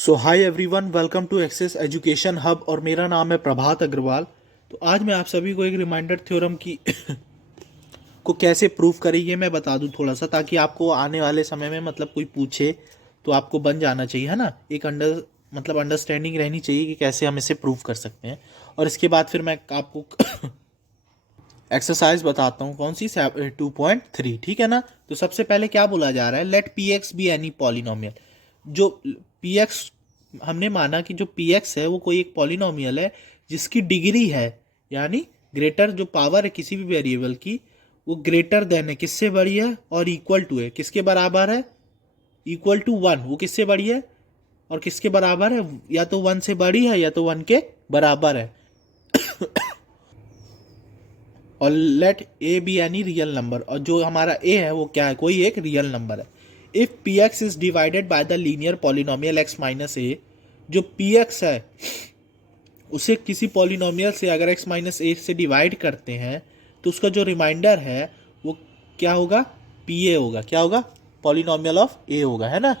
So hi everyone, welcome to Access Education Hub और मेरा नाम है प्रभात अग्रवाल। तो आज मैं आप सभी को एक रिमाइंडर थ्योरम की को कैसे प्रूव करें ये मैं बता दूं थोड़ा सा, ताकि आपको आने वाले समय में मतलब कोई पूछे तो आपको बन जाना चाहिए, है ना। एक अंडरस्टैंडिंग रहनी चाहिए कि कैसे हम इसे प्रूव कर सकते हैं। और इसके बाद फिर मैं आपको एक्सरसाइज बताता हूँ, कौन सी 2.3, ठीक है ना। तो सबसे पहले क्या बोला जा रहा है, let P x be any polynomial. जो पी एक्स, हमने माना कि जो पी एक्स है वो कोई एक पॉलिनोमियल है जिसकी डिग्री है, यानी ग्रेटर, जो पावर है किसी भी वेरिएबल की वो ग्रेटर देन है, किससे बड़ी है, और इक्वल टू है, किसके बराबर है, इक्वल टू वन। वो किससे बड़ी है और किसके बराबर है, या तो वन से बड़ी है या तो वन के बराबर है। और let a be any real number, और जो हमारा ए है वो क्या है, कोई एक रियल नंबर है। If P X is divided by the linear polynomial X minus A, जो पी एक्स है उसे किसी पॉलिनोमियल से अगर एक्स माइनस ए से डिवाइड करते हैं तो उसका जो रिमाइंडर है वो क्या होगा, पी ए होगा। क्या होगा, पॉलिनोमियल ऑफ ए होगा, है ना।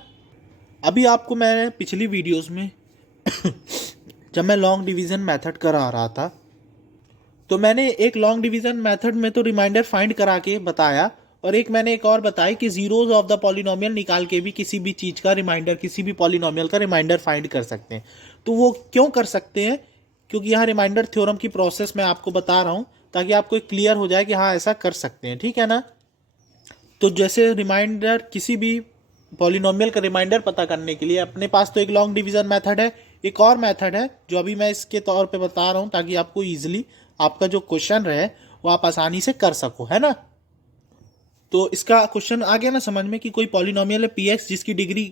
अभी आपको मैं पिछली वीडियोस में जब मैं लॉन्ग डिवीजन मेथड करा रहा था तो मैंने एक लॉन्ग डिवीजन मेथड में तो रिमाइंडर फाइंड करा के बताया, और एक मैंने एक और बताई कि जीरोज ऑफ द पॉलिनोमियल निकाल के भी किसी भी चीज का रिमाइंडर, किसी भी पॉलिनोमियल का रिमाइंडर फाइंड कर सकते हैं। तो वो क्यों कर सकते हैं, क्योंकि यहाँ रिमाइंडर थ्योरम की प्रोसेस मैं आपको बता रहा हूँ ताकि आपको एक क्लियर हो जाए कि हाँ ऐसा कर सकते हैं, ठीक है ना। तो जैसे रिमाइंडर, किसी भी पॉलिनोमियल का रिमाइंडर पता करने के लिए अपने पास तो एक लॉन्ग डिवीजन मेथड है, एक और मेथड है जो अभी मैं इसके तौर पे बता रहा हूँ ताकि आपको इजीली आपका जो क्वेश्चन रहे वो आप आसानी से कर सको, है ना। तो इसका क्वेश्चन आ गया ना समझ में, कि कोई पॉलिनोमियल है पी एक्स जिसकी डिग्री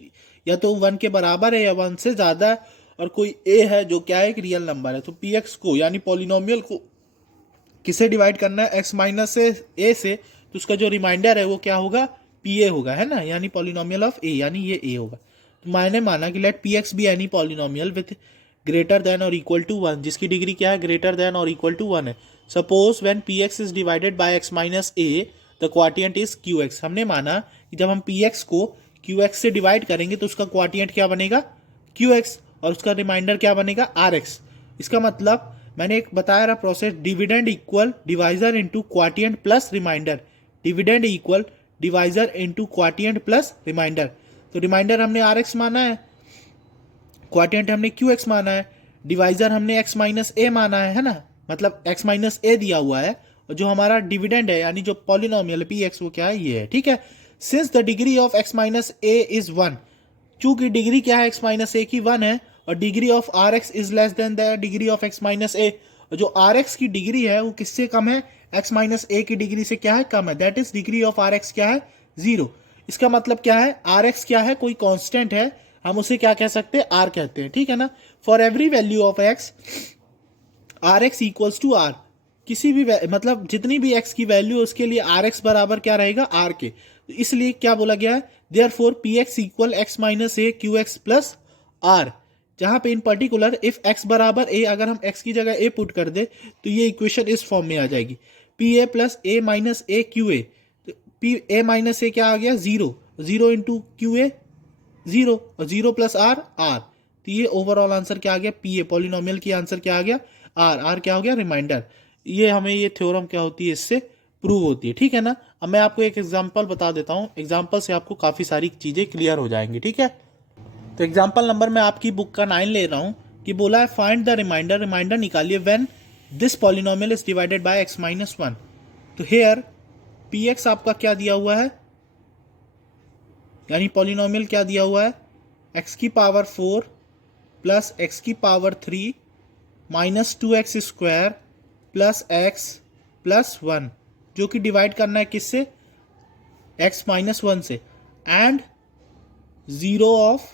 या तो वन के बराबर है या वन से ज्यादा है, और कोई ए है जो क्या है, एक रियल नंबर है। तो पी एक्स को यानी पॉलिनोमियल को किसे डिवाइड करना है, एक्स माइनस से ए से, तो उसका जो रिमाइंडर है वो क्या होगा, पी ए होगा, है ना, यानी पॉलिनोमियल ऑफ ए, यानी ये ए होगा। तो मैंने माना कि let P x be any polynomial with greater than और इक्वल टू वन, जिसकी डिग्री क्या है, ग्रेटर देन और इक्वल टू वन है। Suppose when P X is divided by X minus A the quotient is Q X. हमने माना कि जब हम पी एक्स को क्यू एक्स से डिवाइड करेंगे तो उसका क्वाटियंट क्या बनेगा, क्यू एक्स, और उसका रिमाइंडर क्या बनेगा, आर एक्स। इसका मतलब मैंने एक बताया रहा process, dividend equal divisor into quotient plus remainder, dividend equal divisor into quotient plus remainder. तो रिमाइंडर हमने आर एक्स माना है, क्वाटियंट हमने क्यू एक्स माना है, डिवाइजर हमने एक्स माइनस ए माना है ना, मतलब एक्स माइनस ए दिया हुआ है, और जो हमारा डिविडेंड है यानी जो पॉलिनोमियल पी एक्स वो क्या है, ये है, ठीक है। Since the degree of X minus A is one, चूंकि डिग्री क्या है एक्स माइनस ए की वन है, और degree of are X is less than the degree of X minus A, जो आर एक्स की डिग्री है वो किससे कम है, एक्स माइनस ए की डिग्री से क्या है, कम है, that is degree of are x क्या है, जीरो। इसका मतलब क्या है, आर एक्स क्या है, कोई कांस्टेंट है, हम उसे क्या कह सकते हैं, आर कहते हैं, ठीक है ना। For every value of x r x equals to r, किसी भी मतलब जितनी भी एक्स की वैल्यू है उसके लिए आर एक्स बराबर क्या रहेगा, आर के। तो इसलिए क्या बोला गया है, therefore p x equal x minus a q x plus r, जहां पे इन पर्टिकुलर इफ एक्स बराबर ए, अगर हम एक्स की जगह ए पुट कर दे तो ये इक्वेशन इस फॉर्म में आ जाएगी, P A plus A minus a Q A. तो पी ए माइनस ए क्या आ गया, zero, zero into Q A zero, और जीरो प्लस आर आर। तो ये ओवरऑल आंसर क्या आ गया, पी ए, पॉलिनोमियल की आंसर क्या आ गया, आर, आर क्या हो गया, रिमाइंडर। ये हमें ये थ्योरम क्या होती है, इससे प्रूव होती है, ठीक है ना। अब मैं आपको एक एग्जांपल बता देता हूँ, एग्जांपल से आपको काफ़ी सारी चीज़ें क्लियर हो जाएंगी, ठीक है। तो एग्जांपल नंबर मैं आपकी बुक का 9 ले रहा हूँ, कि बोला है फाइंड द रिमाइंडर, रिमाइंडर निकालिए when this polynomial is divided by X minus one. तो हेयर पी एक्स आपका क्या दिया हुआ है, यानी पॉलिनोमियल क्या दिया हुआ है, एक्स की पावर फोर प्लस एक्स की power three minus two x square plus x plus one, जो कि डिवाइड करना है किससे, एक्स माइनस वन से, and zero of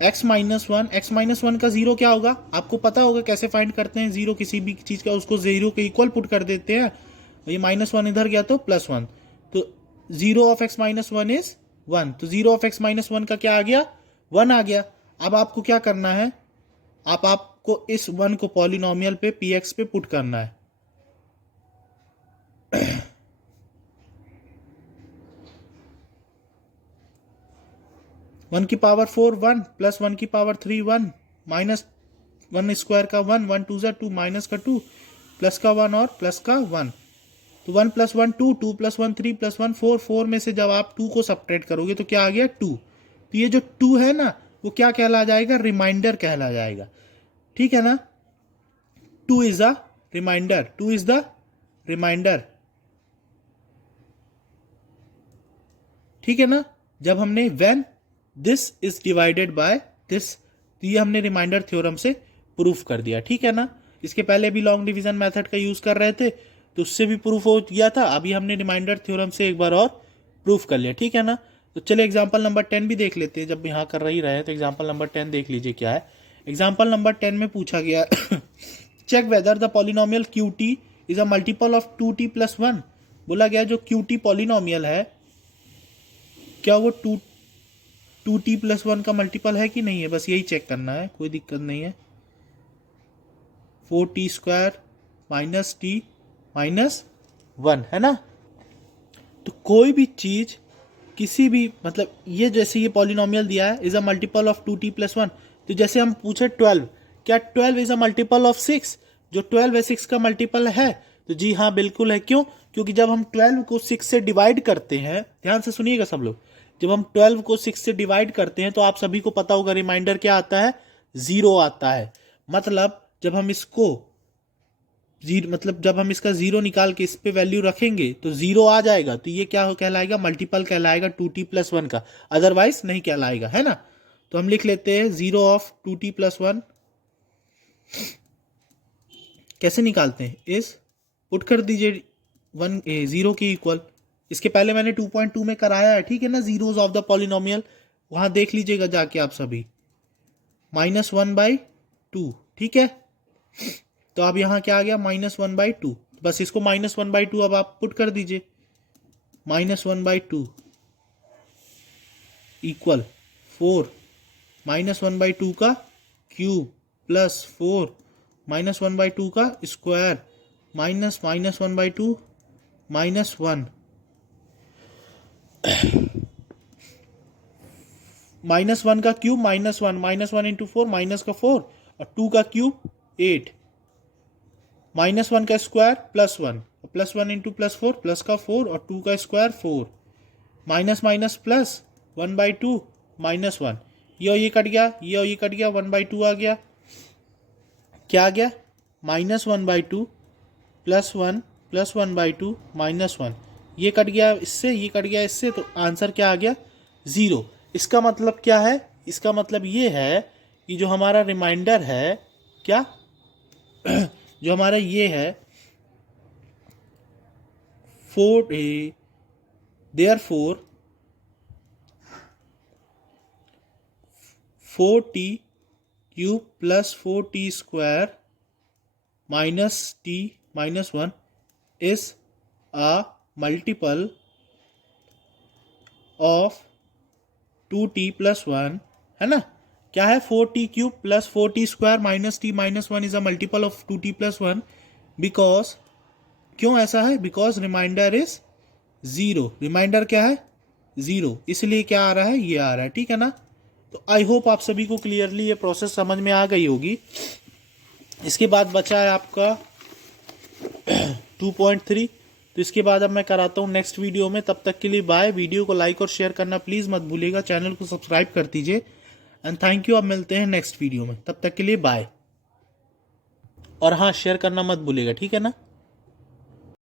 X minus one. X minus one का जीरो क्या होगा, आपको पता होगा कैसे फाइंड करते हैं जीरो किसी भी चीज का, उसको जीरो के इक्वल पुट कर देते हैं, ये माइनस वन इधर गया तो प्लस वन, तो zero of X minus one is one, तो zero of X minus one का क्या आ गया, वन आ गया। अब आपको क्या करना है, आपको इस वन को पॉलिनोमियल पे पी एक्स पे पुट करना है। 1 की पावर 4 1 प्लस 1 की पावर 3 1 माइनस 1 स्क्वायर का 1 1 2 2 माइनस का 2 प्लस का 1 और प्लस का 1, तो 1 प्लस 1 2 2 प्लस 1 3 प्लस 1 4 4 में से जब आप 2 को सब्ट्रैक्ट करोगे तो क्या आ गया 2। तो ये जो 2 है ना वो क्या कहला जाएगा, रिमाइंडर कहला जाएगा, ठीक है ना। 2 is the remainder, 2 is the remainder, ठीक है ना। जब हमने when this is divided by this, तो ये हमने रिमाइंडर थ्योरम से प्रूफ कर दिया, ठीक है ना। इसके पहले भी लॉन्ग डिवीजन मेथड का यूज कर रहे थे तो उससे भी प्रूफ हो गया था, अभी हमने रिमाइंडर थ्योरम से एक बार और प्रूफ कर लिया, ठीक है ना। तो चलिए एग्जांपल नंबर 10 भी देख लेते हैं, जब यहाँ कर रही रहे तो एग्जांपल नंबर 10 देख लीजिए क्या है। एग्जांपल नंबर 10 में पूछा गया check whether the polynomial QT is a multiple of 2t plus 1। बोला गया जो QT पॉलिनोमियल है क्या वो 2t प्लस 1 का मल्टीपल है कि नहीं है, बस यही चेक करना है, कोई दिक्कत नहीं है। 4t square minus t minus 1 है ना। तो कोई भी चीज किसी भी मतलब ये जैसे ये पॉलिनोमियल दिया है is a multiple of 2t plus 1, तो जैसे हम पूछे 12, क्या 12 इज अ मल्टीपल ऑफ 6, जो 12 है 6 का मल्टीपल है, तो जी हाँ बिल्कुल है। क्यों? क्योंकि जब हम 12 को 6 से डिवाइड करते हैं, ध्यान से सुनिएगा सब लोग, जब हम 12 को 6 से डिवाइड करते हैं तो आप सभी को पता होगा रिमाइंडर क्या आता है, 0 आता है। मतलब जब हम इसको जब हम इसका 0 निकाल के इस पे वैल्यू रखेंगे तो 0 आ जाएगा, तो ये क्या कहलाएगा, मल्टीपल कहलाएगा 2t प्लस 1 का, अदरवाइज नहीं कहलाएगा, है ना। तो हम लिख लेते हैं 0 ऑफ 2t प्लस 1, कैसे निकालते हैं, इस पुट कर दीजिए 0 के इक्वल, इसके पहले मैंने 2.2 में कराया है, ठीक है ना, जीरोज ऑफ द पॉलिनोमियल, वहां देख लीजिएगा जाके आप सभी, -1/2, ठीक है। तो अब यहां क्या आ गया, -1/2, बस इसको -1/2 अब आप पुट कर दीजिए, -1/2 इक्वल 4 -1/2 का क्यूब प्लस 4 -1/2 का स्क्वायर माइनस -1/2 -1 -1 का क्यूब -1 इंटू 4 माइनस का 4 और 2 का क्यूब 8 -1 का स्क्वायर +1 +1 इंटू +4 प्लस का 4 और 2 का स्क्वायर 4 माइनस माइनस प्लस 1/2 -1, ये कट गया, ये कट गया, 1/2 आ गया, क्या आ गया, -1/2 +1 प्लस 1/2 -1, ये कट गया इससे, ये कट गया इससे, तो आंसर क्या आ गया, 0। इसका मतलब क्या है, इसका मतलब ये है कि जो हमारा रिमाइंडर है क्या जो हमारा ये है 4 4t cube plus 4t square minus t minus 1 is a multiple of 2t plus 1, है ना। क्या है, 4t cube plus 4t square minus t minus 1 is a multiple of 2t plus 1, because, क्यों ऐसा है, बिकॉज रिमाइंडर इज 0, रिमाइंडर क्या है 0, इसलिए क्या आ रहा है, ये आ रहा है, ठीक है ना। तो आई होप आप सभी को क्लियरली ये प्रोसेस समझ में आ गई होगी। इसके बाद बचा है आपका 2.3, तो इसके बाद अब मैं कराता हूँ नेक्स्ट वीडियो में। तब तक के लिए बाय। वीडियो को लाइक और शेयर करना प्लीज़ मत भूलिएगा, चैनल को सब्सक्राइब कर दीजिए एंड थैंक यू। अब मिलते हैं नेक्स्ट वीडियो में, तब तक के लिए बाय। और हाँ, शेयर करना मत भूलिएगा, ठीक है ना।